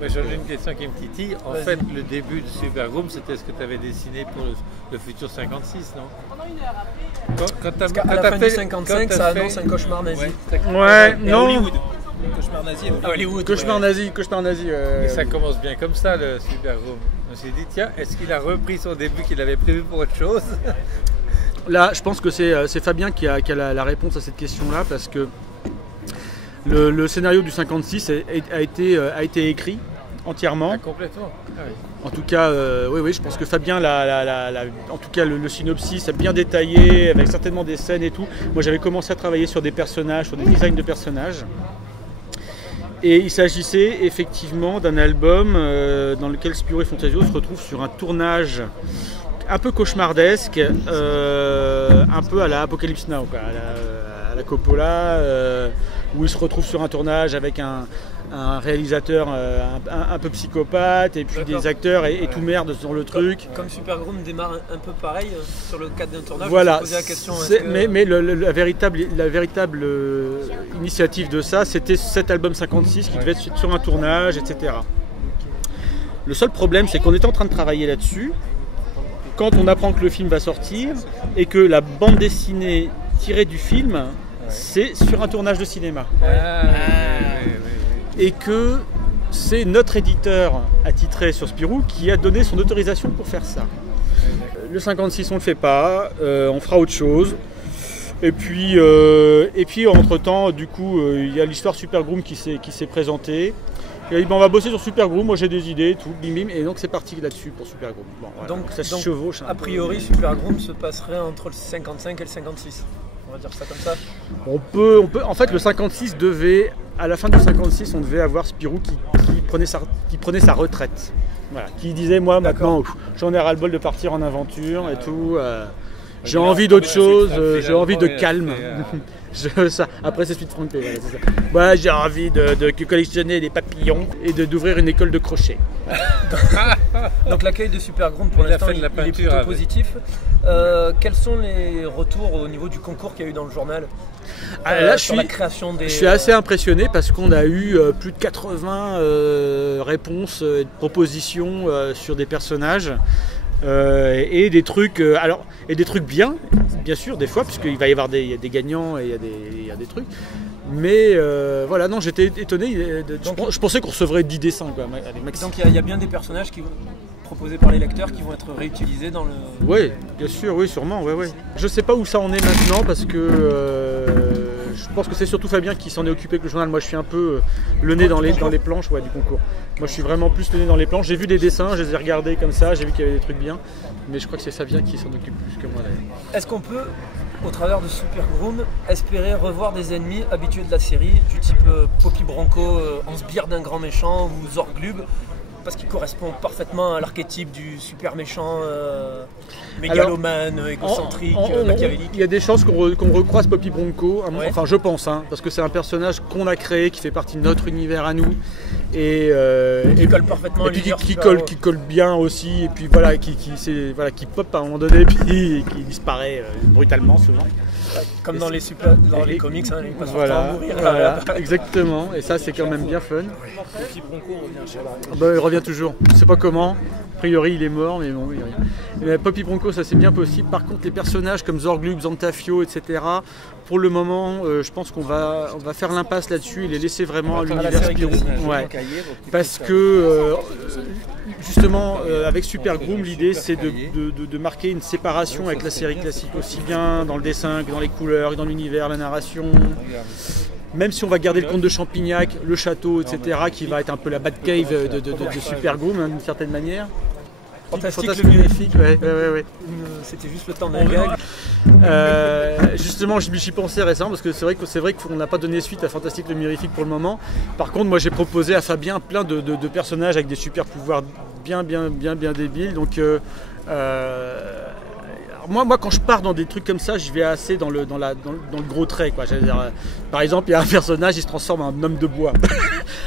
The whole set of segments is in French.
Mais j'ai une question qui me titille. En fait, le début de Super Groom, c'était ce que tu avais dessiné pour le futur 56, non? Parce qu'à la fin du 55, ça annonce un cauchemar nazi. Ouais, non. Hollywood. Cauchemar nazi. Hollywood. Cauchemar nazi, cauchemar nazi. Et ça commence bien comme ça, le Super Groom. Je me suis dit, tiens, est-ce qu'il a repris son début qu'il avait prévu pour autre chose? Là, je pense que c'est Fabien qui a la réponse à cette question-là, parce que le scénario du 56 a été écrit entièrement. Ah, complètement. Ah, oui. En tout cas, oui, je pense que Fabien, en tout cas le synopsis a bien détaillé, avec certainement des scènes et tout. Moi, j'avais commencé à travailler sur des personnages, sur des designs de personnages. Et il s'agissait effectivement d'un album dans lequel Spirou et Fantasio se retrouvent sur un tournage un peu cauchemardesque, un peu à la Apocalypse Now, quoi, à la Coppola, où il se retrouve sur un tournage avec un réalisateur un peu psychopathe, et puis des acteurs et tout merde dans le truc. Comme Super Groom démarre un peu pareil sur le cadre d'un tournage, voilà, je me suis posé la question. Mais la véritable initiative de ça, c'était cet album 56 qui devait être sur un tournage, etc. Le seul problème, c'est qu'on était en train de travailler là-dessus. Quand on apprend que le film va sortir et que la bande dessinée tirée du film, c'est sur un tournage de cinéma. Et que c'est notre éditeur attitré sur Spirou qui a donné son autorisation pour faire ça. Le 56, on ne le fait pas, on fera autre chose. Et puis entre-temps, du coup, il y a l'histoire Super Groom qui s'est présentée. Il a dit, on va bosser sur Super Groom, moi j'ai des idées, tout, bim bim, et donc c'est parti là-dessus pour Super Groom. Bon, voilà. Donc ça se chevauche. A priori, Super Groom se passerait entre le 55 et le 56. On va dire ça comme ça. On peut. En fait, le 56 devait, à la fin du 56, on devait avoir Spirou qui prenait sa retraite. Voilà, qui disait, moi maintenant, j'en ai ras-le-bol de partir en aventure et tout. J'ai envie d'autre chose, j'ai envie de calme. Après c'est Suite Franck, voilà, c'est ça. Ouais, j'ai envie de collectionner des papillons et d'ouvrir une école de crochet. Donc l'accueil de Super Groom pour l'instant il est plutôt positif. Quels sont les retours au niveau du concours qu'il y a eu dans le journal là, sur la création des... Je suis assez impressionné parce qu'on a eu plus de 80 réponses, propositions sur des personnages. Et des trucs bien sûr des fois, puisqu'il va y avoir des gagnants et il y a des trucs, mais voilà, non, j'étais étonné, je pensais qu'on recevrait 10 dessins quoi, donc il y a bien des personnages qui vont proposés par les lecteurs qui vont être réutilisés dans le... Oui, bien sûr, oui, sûrement, ouais. Je sais pas où ça en est maintenant parce que je pense que c'est surtout Fabien qui s'en est occupé avec le journal. Moi, je suis un peu le nez dans les planches du concours. Moi, je suis vraiment plus le nez dans les planches. J'ai vu des dessins, je les ai regardés comme ça, j'ai vu qu'il y avait des trucs bien, mais je crois que c'est Fabien qui s'en occupe plus que moi d'ailleurs. Est-ce qu'on peut, au travers de Super Groom, espérer revoir des ennemis habitués de la série, du type Poppy Bronco en sbire d'un grand méchant ou Zorglub, parce qu'il correspond parfaitement à l'archétype du super méchant mégalomane, égocentrique, machiavélique. Il y a des chances qu'on recroise Poppy Bronco, enfin je pense, parce que c'est un personnage qu'on a créé, qui fait partie de notre univers à nous. Et qui colle parfaitement à l'univers qui colle bien aussi, et puis voilà, qui pop à un moment donné, puis qui disparaît brutalement souvent. Comme dans les comics, les passeports voilà, à mourir. Voilà, exactement, et ça c'est quand même bien fun. Poppy Bronco revient chez il revient toujours, je sais pas comment, a priori il est mort, mais bon, il revient. Poppy Bronco, ça c'est bien possible. Par contre, les personnages comme Zorglub, Zantafio, etc., pour le moment, je pense qu'on va faire l'impasse là-dessus et les laisser vraiment à l'univers Spirou. Ouais. Parce que justement, avec Super Groom, l'idée c'est de marquer une séparation avec la série classique, aussi bien dans le dessin que dans les couleurs, que dans l'univers, la narration. Même si on va garder le comte de Champignac, le château, etc., qui va être un peu la Batcave de Super Groom, d'une certaine manière. Fantastique le Mirifique, ouais. C'était juste le temps d'un gag. Justement, j'y pensais récemment parce que c'est vrai qu'on n'a pas donné suite à Fantastique le Mirifique pour le moment. Par contre, moi j'ai proposé à Fabien plein de personnages avec des super pouvoirs bien débiles. Donc moi quand je pars dans des trucs comme ça, je vais assez dans le gros trait, quoi. Par exemple, il y a un personnage, il se transforme en homme de bois.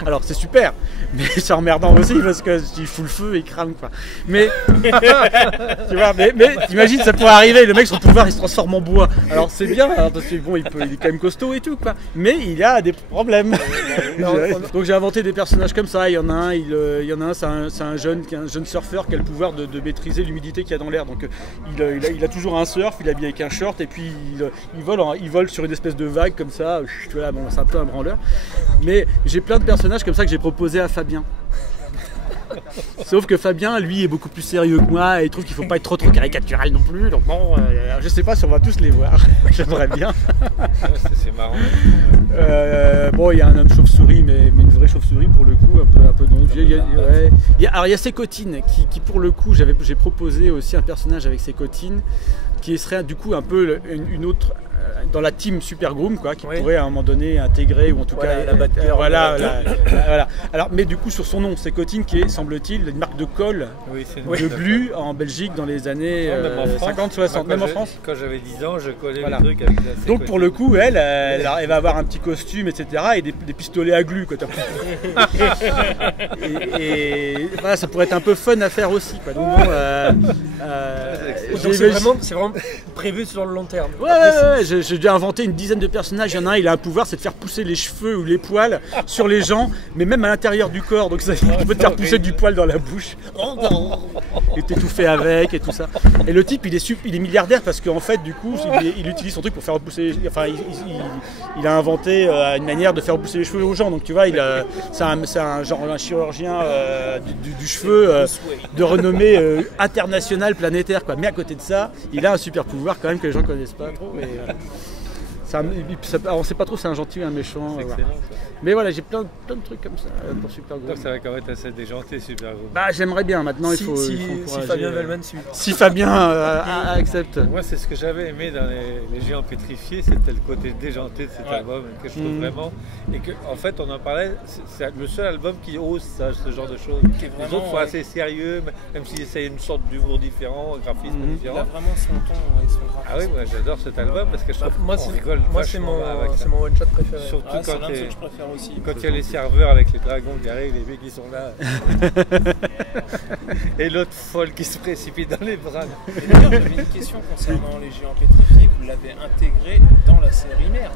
Alors c'est super, mais c'est emmerdant aussi parce que il fout le feu et il crame quoi. Mais tu vois, mais t'imagines ça pourrait arriver, le mec son pouvoir il se transforme en bois. Alors c'est bien hein, parce que bon il est quand même costaud et tout quoi. Mais il a des problèmes. Donc j'ai inventé des personnages comme ça. Il y en a un, c'est un jeune surfeur qui a le pouvoir de maîtriser l'humidité qu'il y a dans l'air. Donc il a toujours un surf, il est habillé avec un short et puis il vole sur une espèce de vague comme ça. Voilà, bon, c'est un peu un branleur. Mais j'ai plein de personnages comme ça que j'ai proposé à Fabien. Sauf que Fabien, lui, est beaucoup plus sérieux que moi et il trouve qu'il ne faut pas être trop caricatural non plus. Donc bon, je sais pas si on va tous les voir. J'aimerais bien. C'est marrant. Bon, il y a un homme chauve-souris, mais une vraie chauve-souris pour le coup, un peu donc. Alors il y a Sécotine qui pour le coup, j'ai proposé aussi un personnage avec Sécotine qui serait du coup un peu une autre dans la team Super Groom quoi, qui pourrait à un moment donné intégrer ou en tout cas la Batgirl. Voilà. Alors mais du coup sur son nom, Sécotine qui est semble-t-il une marque de colle de glu en Belgique dans les années 50-60, même en France. Quand j'avais 10 ans, je collais les trucs avec la Sécotine. Donc pour le coup, elle va avoir un petit costume, etc. et des pistolets à glu quoi. et voilà, ça pourrait être un peu fun à faire aussi quoi. Donc bon, c'est vraiment prévu sur le long terme. Ouais, j'ai dû inventer une dizaine de personnages. Il y en a un, il a un pouvoir, c'est de faire pousser les cheveux ou les poils sur les gens, mais même à l'intérieur du corps. Donc ça, il peut te faire pousser du poil dans la bouche. Et t'étouffer avec et tout ça. Et le type, il est milliardaire parce qu'en fait, du coup, il utilise son truc pour faire repousser. Enfin, il a inventé une manière de faire repousser les cheveux aux gens. Donc tu vois, c'est un chirurgien du cheveu de renommée internationale, planétaire, quoi. Mais à côté de ça, il a un super pouvoir quand même que les gens connaissent pas trop. Mais, on sait pas trop si c'est un gentil ou un méchant. C'est voilà. Mais voilà, j'ai plein de trucs comme ça pour Super Groom. Donc ça va quand même être assez déjanté Super Groom. Bah j'aimerais bien, maintenant il faut si Fabien Wellman suit. Si Fabien accepte. Moi c'est ce que j'avais aimé dans les Géants pétrifiés, c'était le côté déjanté de cet album que je trouve vraiment. Et que en fait on en parlait, c'est le seul album qui ose ce genre de choses. Les autres sont assez sérieux, même s'ils essayent une sorte d'humour différent, un graphisme différent. Il a vraiment son ton et son graphisme. Ah oui, moi j'adore cet album parce que je trouve qu'on rigole. Moi c'est mon one shot préféré. Surtout c'est l'un de ceux que je préfère aussi. Quand il y a les serveurs avec les dragons qui arrivent, les mecs qui sont là. Et l'autre folle qui se précipite dans les bras. Et d'ailleurs, j'avais une question concernant les Géants pétrifiés. Vous l'avez intégré dans la série mère?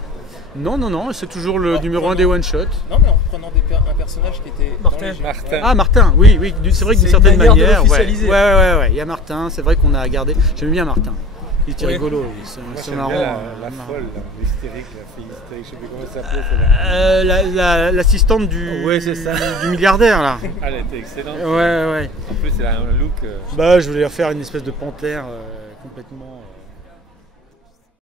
Non, c'est toujours le numéro 1 des one shot. Non, mais en prenant un personnage qui était Martin. Ah Martin, oui, c'est vrai que d'une certaine manière. Ouais, il y a Martin, c'est vrai qu'on a gardé. J'aime bien Martin. Il était rigolo, c'est marrant. La folle, l'hystérique, la fille hystérique, je sais plus comment elle s'appelait. L'assistante du milliardaire là. Ah, elle était excellente. Ouais. En plus, elle a un look. Bah, je voulais faire une espèce de panthère complètement.